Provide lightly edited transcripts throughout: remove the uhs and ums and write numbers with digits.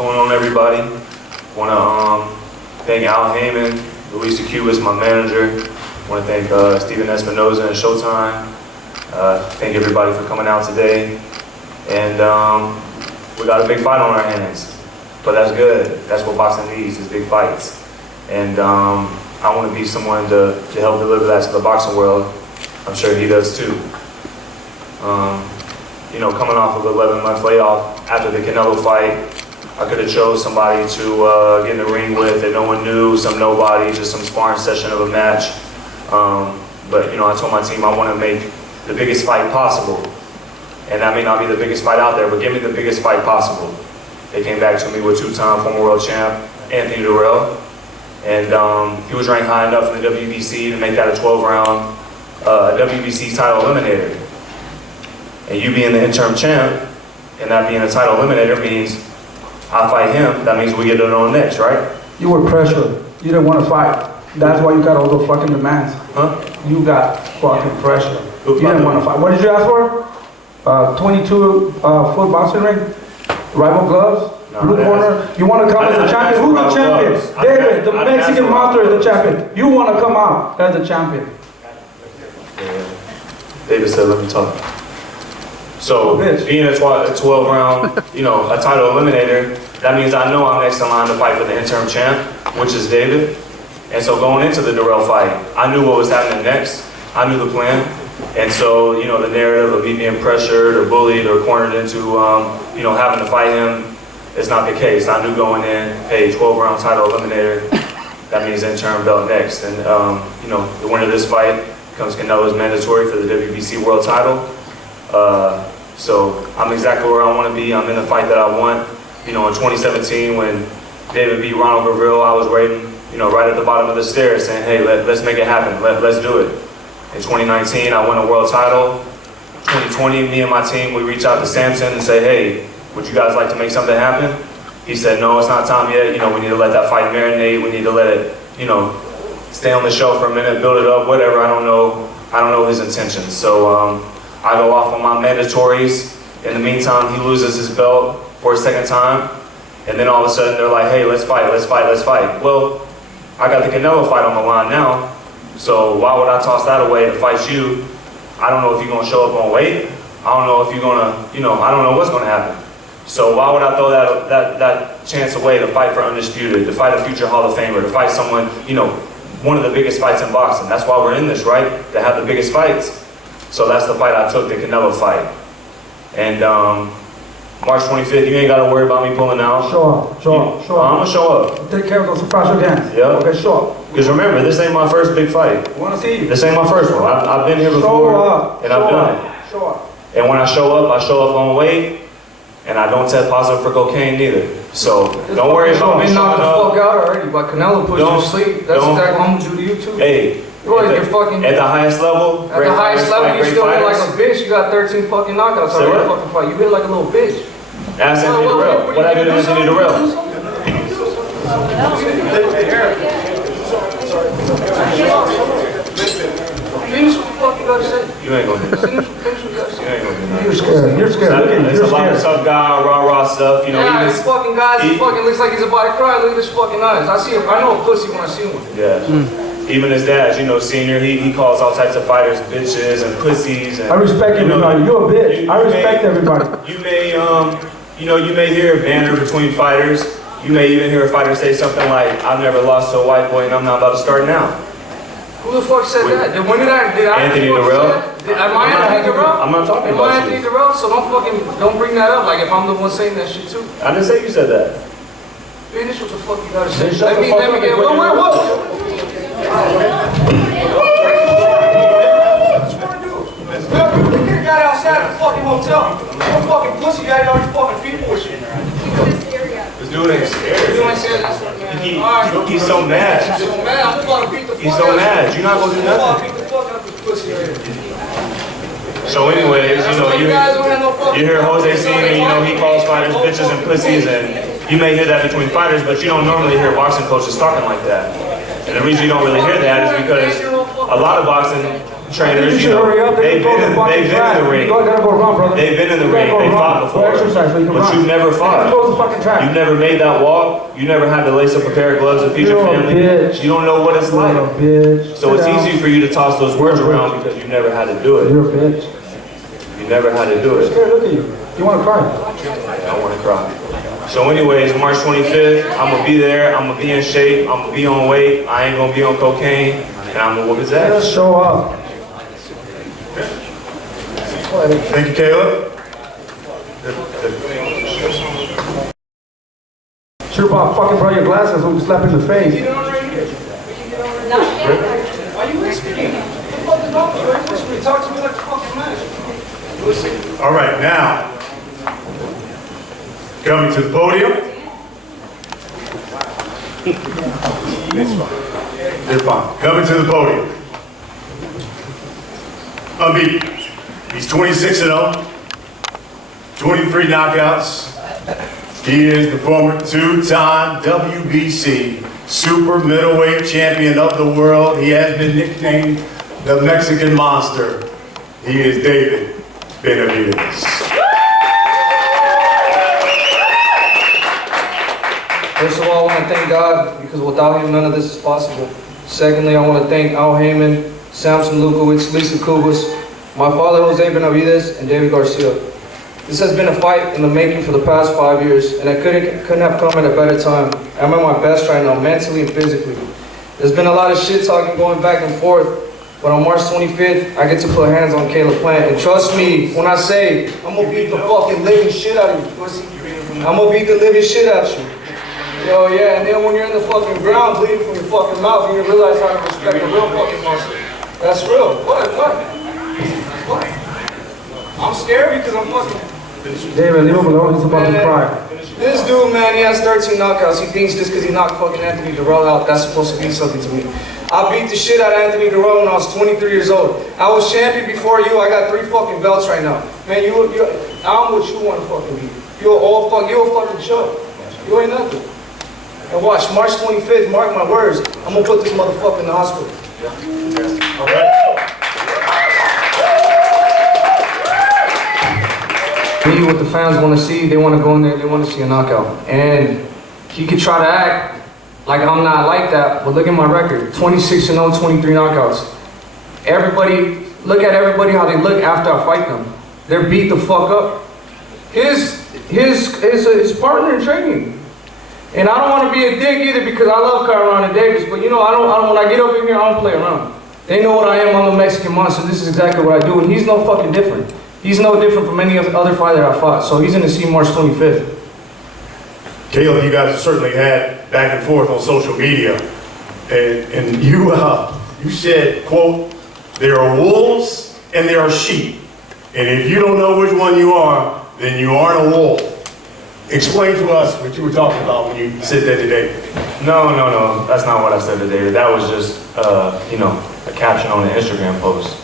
going on, everybody? Want to thank Al Heyman, Luis de Cubas, my manager. Want to thank Steven Espinoza and Showtime. Thank everybody for coming out today. And we got a big fight on our hands, but that's good. That's what boxing needs, is big fights. And I want to be someone to help deliver that to the boxing world. I'm sure he does too. You know, coming off of an 11-month layoff after the Canelo fight, I could have chose somebody to get in the ring with that no one knew, some nobody, just some sparring session of a match. But you know, I told my team I want to make the biggest fight possible. And that may not be the biggest fight out there, but give me the biggest fight possible. They came back to me with two-time former world champ, Anthony Durrell. And he was ranked high enough in the WBC to make that a 12-round WBC title eliminator. And you being the interim champ, and that being a title eliminator means I fight him, that means we get it on next, right? You were pressured. You didn't want to fight. That's why you got all the fucking demands. Huh? You got fucking pressure. You didn't want to fight. What did you ask for? 22-foot boxing ring? Rival gloves? No, blue corner? You want to come as a champion? Who's the champion? David, the Mexican monster is the champion. You want to come out as the champion. Yeah. David said, let me talk. So, being a 12-round, you know, a title eliminator, that means I know I'm next in line to fight for the interim champ, which is David. And so going into the Durrell fight, I knew what was happening next. I knew the plan. And so, you know, the narrative of me being pressured or bullied or cornered into, you know, having to fight him, it's not the case. I knew going in, hey, 12-round title eliminator, that means interim belt next. And, you know, the winner of this fight becomes Canelo's mandatory for the WBC world title. So I'm exactly where I want to be. I'm in the fight that I want. You know, in 2017, when David beat Ronald Gavril, I was waiting, you know, right at the bottom of the stairs saying, hey, let's make it happen. Let's do it. In 2019, I won a world title. 2020, me and my team, we reached out to Samson and say, hey, would you guys like to make something happen? He said, no, it's not time yet. You know, we need to let that fight marinate. We need to let it, you know, stay on the shelf for a minute, build it up, whatever. I don't know his intentions. So I go off on my mandatories. In the meantime, he loses his belt for a second time. And then all of a sudden, they're like, hey, let's fight, let's fight, let's fight. Well, I got the Canelo fight on the line now. So why would I toss that away to fight you? I don't know if you're going to show up on weight. I don't know if you're going to, you know, I don't know what's going to happen. So why would I throw that chance away to fight for Undisputed, to fight a future Hall of Famer, to fight someone, you know, one of the biggest fights in boxing. That's why we're in this, right? To have the biggest fights. So that's the fight I took, the Canelo fight. And March 25th, you ain't got to worry about me pulling out. Show up. I'm going to show up. Take care of those fragile hands. Yeah. Okay, show up. Because remember, this ain't my first big fight. I want to see you. This ain't my first one. I've been here before, and I've done it. Show up. And when I show up on weight, and I don't test positive for cocaine neither. So don't worry about me. Been knocked the fuck out already, but Canelo put you to sleep. That's exactly what I'm gonna do to you too. Hey, at the highest level, at the highest level, you still hit like a bitch. You got 13 fucking knockouts already. Fucking fight. You hit like a little bitch. Ask Anthony Durrell. What I did to Anthony Durrell? Finish what the fuck you gotta say. You ain't gonna do that. Finish what you gotta say. You ain't gonna do that. You're scared. You're scared. It's a lot of tough guy, rah stuff. You know. Yeah, this fucking guy, he fucking looks like he's about to cry. Look at his fucking eyes. I know a pussy when I see one. Yeah. Even his dad, you know, senior, he calls all types of fighters bitches and pussies. And, I respect everybody. You're a bitch. I respect everybody. You may, you know, you may hear a banter between fighters. You may even hear a fighter say something like, "I've never lost to a white boy, and I'm not about to start now." Who the fuck said that? When did I? Anthony Durrell. Am I Anthony Durrell? I'm not talking about you. Am I Anthony Durrell? So don't bring that up. Like if I'm the one saying that shit too. I didn't say you said that. Finish what the fuck you gotta say. Let me get. What? You got outside the fucking hotel. You fucking pussy got all your fucking people with shit. This dude ain't scared. He's so mad. He's so mad. You're not gonna do nothing. So anyways, you know, you hear Jose Cena, you know, he calls fighters bitches and pussies, and you may hear that between fighters, but you don't normally hear boxing coaches talking like that. And the reason you don't really hear that is because a lot of boxing trainers, You should hurry up. they've been in the ring. You gotta go run, brother. They've been in the ring. They fought before. Exercise so you can but run. you've never fought. Close the fucking track. You never made that walk. You never had to lace up a pair of gloves and feed your family. Bitch. You don't know what it's like. Bitch. So it's easy for you to toss those words around because you never had to do it. You're a bitch. You never had to do it. Look at you. You want to cry? I want to cry. So anyways, March 25th, I'm going to be there. I'm going to be in shape. I'm going to be on weight. I ain't going to be on cocaine. And I'm going to whoop his ass. Just show up. Thank you, Caleb. Sure about fucking brought your glasses when we slap in the face. Are you listening? What the fuck is wrong with you? Are you listening? Talk to me like a fucking man. Listen. All right, now, coming to the podium. They're fine. Coming to the podium. Unbeaten. He's 26-0, 23 knockouts. He is the former two-time WBC super middleweight champion of the world. He has been nicknamed the Mexican Monster. He is David Benavidez. First of all, I want to thank God because without Him, none of this is possible. Secondly, I want to thank Al Heyman, Samson Lukowicz, Lisa Kubas, my father Jose Benavidez, and David Garcia. This has been a fight in the making for the past 5 years, and I couldn't have come at a better time. I'm at my best right now, mentally and physically. There's been a lot of shit talking going back and forth, but on March 25th, I get to put hands on Caleb Plant. And trust me, when I say, I'm gonna beat the fucking living shit out of you, pussy. I'm gonna beat the living shit out of you. Yo, yeah, and then when you're in the fucking ground bleeding from your fucking mouth, you're gonna realize how to respect a real fucking monster. That's real. What? I'm scared because I'm fucking... David, leave him alone. He's about to cry. This dude, man, he has 13 knockouts. He thinks just because he knocked fucking Anthony Durrell out, that's supposed to mean something to me. I beat the shit out of Anthony Durrell when I was 23 years old. I was champion before you. I got 3 fucking belts right now. Man, I don't know what you want to fucking be. You're a fucking show. You ain't nothing. And watch, March 25th, mark my words, I'm gonna put this motherfucker in the hospital. All right. Me, what the fans want to see, they want to go in there, they want to see a knockout. And he could try to act like I'm not like that, but look at my record, 26-0, 23 knockouts. Everybody, look at everybody how they look after I fight them. They're beat the fuck up. His partner in training. And I don't want to be a dick either because I love Kyrone and Davis, but you know, I don't, when I get up in here, I don't play around. They know what I am, I'm the Mexican Monster, this is exactly what I do, and he's no fucking different. He's no different from any other fighter I fought, so he's gonna see March 25th. Caleb, you guys have certainly had back and forth on social media, and you said, quote, there are wolves and there are sheep, and if you don't know which one you are, then you aren't a wolf. Explain to us what you were talking about when you said that to David. No, that's not what I said to David. That was just, a caption on an Instagram post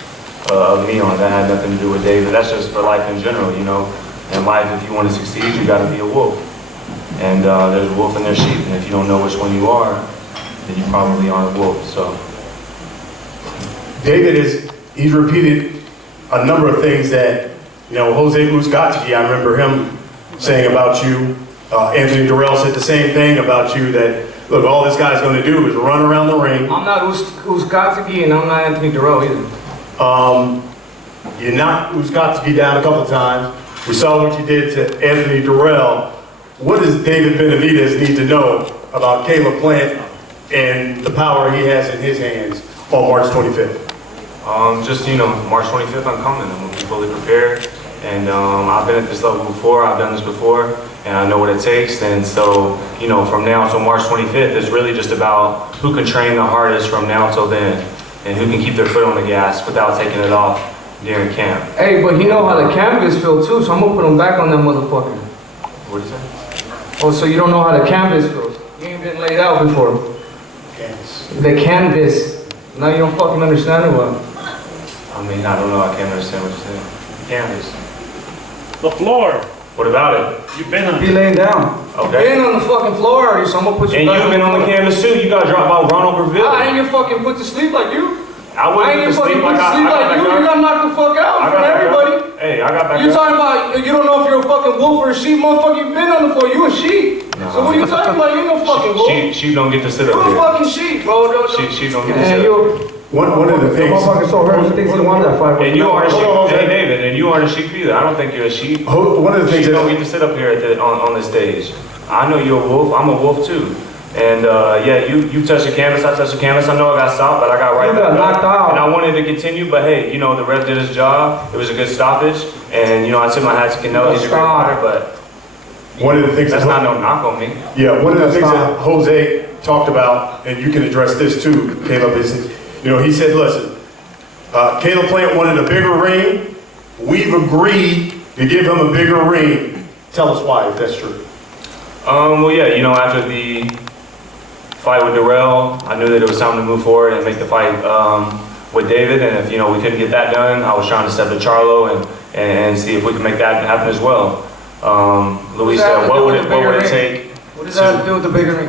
of me on it. That had nothing to do with David. That's just for life in general, In life, if you want to succeed, you got to be a wolf. And there's a wolf and there's sheep. And if you don't know which one you are, then you probably aren't a wolf. So, David he's repeated a number of things that, Jose Uzcategui, I remember him saying about you. Anthony Durrell said the same thing about you, that, look, all this guy's going to do is run around the ring. I'm not Uzcategui and I'm not Anthony Durrell either. You knocked Uzcategui down a couple of times. We saw what you did to Anthony Durrell. What does David Benavidez need to know about Caleb Plant and the power he has in his hands on March 25th? March 25th, I'm coming. I'm going to be fully prepared. And I've been at this level before, I've done this before, and I know what it takes. And so, from now until March 25th, it's really just about who can train the hardest from now till then, and who can keep their foot on the gas without taking it off during camp. Hey, but he know how the canvas feel too, so I'm gonna put him back on that motherfucker. What is that? Oh, so you don't know how the canvas feels? You ain't been laid out before. Yes. The canvas. Now you don't fucking understand it well. I don't know, I can't understand what you're saying. Canvas. The floor. What about it? You've been on. Be laying down. Okay. Been on the fucking floor already, so I'm gonna put you And back you've been on the canvas too. You got dropped by Ronald Graville. I ain't get fucking put to sleep like you. I I wouldn't ain't even even fucking sleep. put I to sleep like you. You got knocked the fuck out in front of everybody. Hey, I got back You up. talking about you don't know if you're a fucking wolf or a sheep, motherfucker? You been on the floor. You a sheep. So what are you talking about? You ain't no fucking wolf. Sheep don't get to sit You up a here. fucking sheep, bro. She don't get to Man, sit up. you. One of the The things, motherfucker so hurt, he thinks he won that fight. And you aren't a sheep. Hold on, Hey, David, and you aren't a sheep either. I don't think you're a sheep. one of the things Sheep don't that, get to sit up here on the stage. I know you're a wolf. I'm a wolf too. And yeah, you touched the canvas. I touched the canvas. I know I got stopped, but I got right You back got knocked up. out. And I wanted to continue, but hey, you know the ref did his job. It was a good stoppage, and you know I took my hat to Canelo. He's a great fighter, but one of the things that's that, not no knock on me. yeah, one of the things that Jose talked about, and you can address this too, Caleb, is, you know, he said, listen, Caleb Plant wanted a bigger ring. We've agreed to give him a bigger ring. Tell us why, if that's true. Well, yeah, you know, after the fight with Darrell, I knew that it was time to move forward and make the fight with David. And if, you know, we couldn't get that done, I was trying to step to Charlo and see if we could make that happen as well. Luis said, what would it take? What does that have to do with the bigger ring?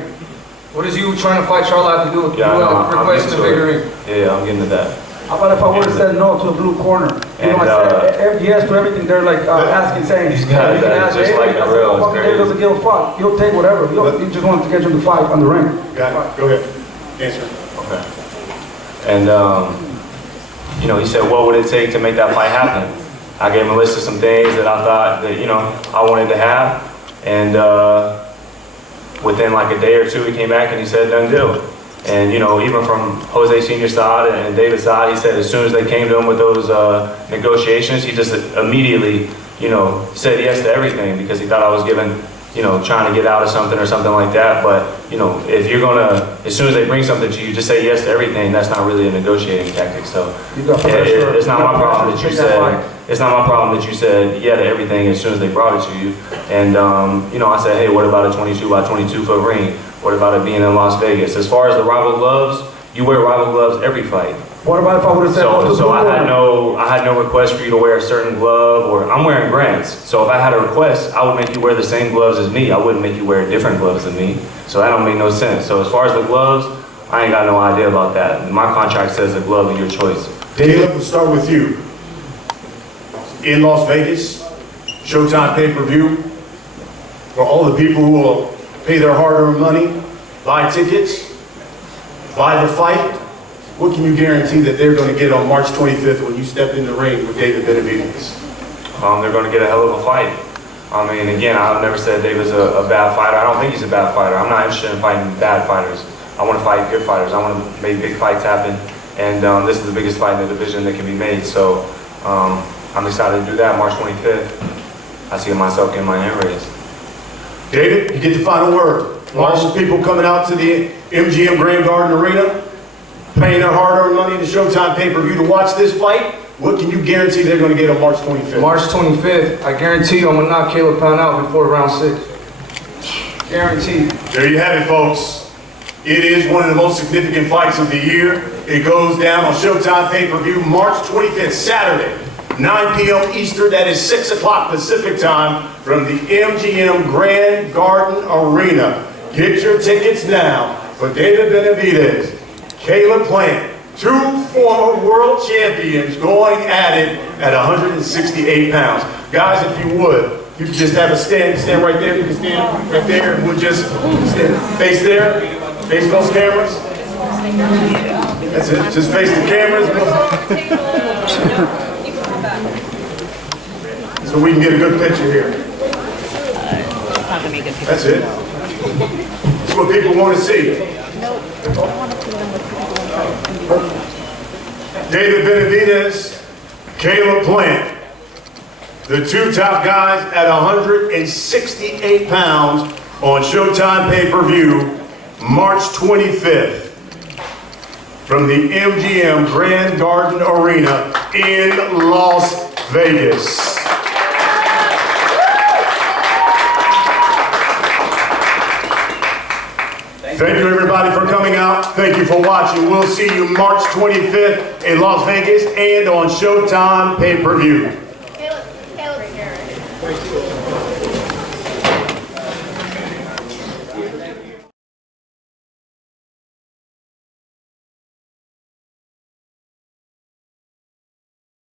What does you trying to fight Charlo have to do with Yeah, I'm requesting getting the to bigger it. ring? Yeah, I'm getting to that. How about if I would have said no to a blue corner? You know, I said yes to everything. They're like asking, saying, He's got you can that, ask just anything. like I said, Darrell, it's fucking Dave crazy. doesn't give a fuck. He'll take whatever. He just wanted to get you to fight on the ring. Got it. Go ahead. Answer. Okay. And, you know, he said, what would it take to make that fight happen? I gave him a list of some things that I thought that, you know, I wanted to have. And within like a day or two, he came back and he said, done deal. And, you know, even from Jose Sr.'s side and David's side, he said as soon as they came to him with those negotiations, he just immediately, you know, said yes to everything because he thought I was giving, you know, trying to get out of something or something like that. But, you know, if you're gonna, as soon as they bring something to you, just say yes to everything, that's not really a negotiating tactic. So it's not my problem that you said, it's not my problem that you said yeah to everything as soon as they brought it to you. And, you know, I said, hey, what about a 22 by 22 foot ring? What about it being in Las Vegas? As far as the rival gloves, you wear rival gloves every fight. What about if I would have said no to the So blue I corner? had no request for you to wear a certain glove, or I'm wearing Grants. So if I had a request, I would make you wear the same gloves as me. I wouldn't make you wear different gloves than me. So that don't make no sense. So as far as the gloves, I ain't got no idea about that. My contract says the glove of your choice. Caleb, we'll start with you. In Las Vegas, Showtime pay-per-view, for all the people who will pay their hard-earned money, buy tickets, buy the fight, what can you guarantee that they're going to get on March 25th when you step in the ring with David Benavidez? They're going to get a hell of a fight. I mean, again, I've never said David's a bad fighter. I don't think he's a bad fighter. I'm not interested in fighting bad fighters. I want to fight good fighters. I want to make big fights happen. And this is the biggest fight in the division that can be made. So I'm excited to do that March 25th. I see myself getting my hand raised. David, you get the final word. Lots of people coming out to the MGM Grand Garden Arena, paying their hard-earned money to Showtime pay-per-view to watch this fight. What can you guarantee they're going to get on March 25th? March 25th, I guarantee you I'm gonna knock Caleb Plant out before round 6. Guaranteed. There you have it, folks. It is one of the most significant fights of the year. It goes down on Showtime pay-per-view March 25th, Saturday, 9 p.m. Eastern. That is 6 o'clock Pacific time from the MGM Grand Garden Arena. Get your tickets now for David Benavidez, Caleb Plant, two former world champions going at it at 168 pounds. Guys, if you would, you can just have a stand right there. You can stand right there and we'll just stand, face there, face those cameras. That's it, just face the cameras. So we can get a good picture here. It's not gonna be a good picture. That's it. That's what people want to see. David Benavidez, Caleb Plant, the two top guys at 168 pounds on Showtime pay-per-view, March 25th, from the MGM Grand Garden Arena in Las Vegas. Thank you everybody for coming out. Thank you for watching. We'll see you March 25th in Las Vegas and on Showtime pay-per-view.